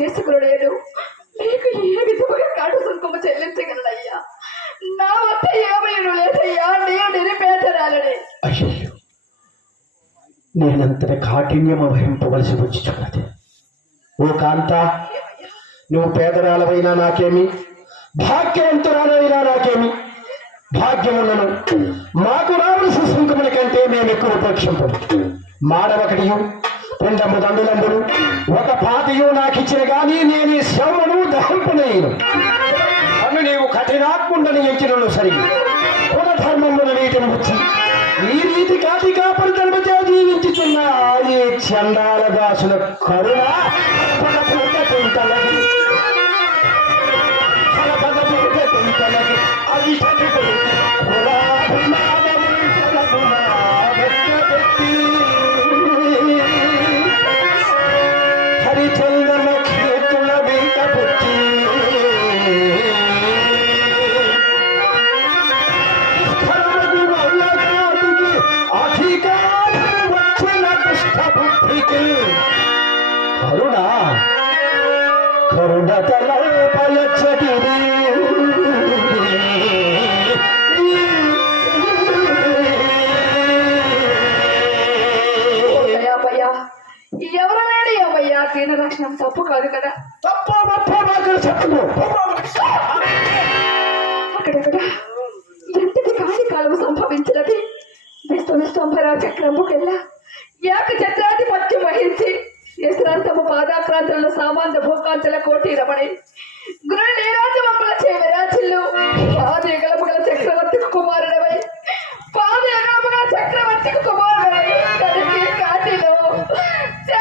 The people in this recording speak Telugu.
చేసుకున్నాడు నీకు ఏ విధముగా కాటు సుంకుమ చెల్లించగలనయ్యా? నా వద్ద ఏమైనా లేదయ్యా, నేను నిరుపేదరాలని. అయ్యో, నేనంతటి కాఠిన్యం వహింపవలసి వచ్చిచున్నది. ఓ కాంత, నువ్వు పేదరాలవైనా నాకేమి, భాగ్యవంతురాలైనా నాకేమి, భాగ్యములను మాకు రావలసిన సుంకముల కంటే మేము ఎక్కువ ఉపేక్షింపము. మానవకడియు పిండము దండులంబులు ఒక పాతియు నాకిచ్చిన గాని నేను ఈ శవమును దహింపనేయను. అను నీవు కఠినాత్ముండని ఎంచినను సరిగి కులధర్మమును వీటిని వచ్చి ఈ రీతి కాటి కాపరి ధర్మచే జీవించుతున్న ఈ చండాల దాసుల కరుణ హరిచందన కీర్తుల వీట పుట్టి అధికారం వచ్చిన దుష్టబుద్ధికి కరుణ తలపలచటిది. ఎవరన్నాడు ఏమయ్యా? దీన రక్షణ తప్పు కాదు కదా. అక్కడక్కడ ఎంతటి కాని కాలము సంభవించినది. విశ్వంభర చక్రముకెల్లా ఏక చక్రాధిపత్యం వహించి యశ్రాంతము పాదాక్రాంతులను సామాన్య భూకాంతుల కోటి రమణి గురు నీరాజవంపుల చేవరి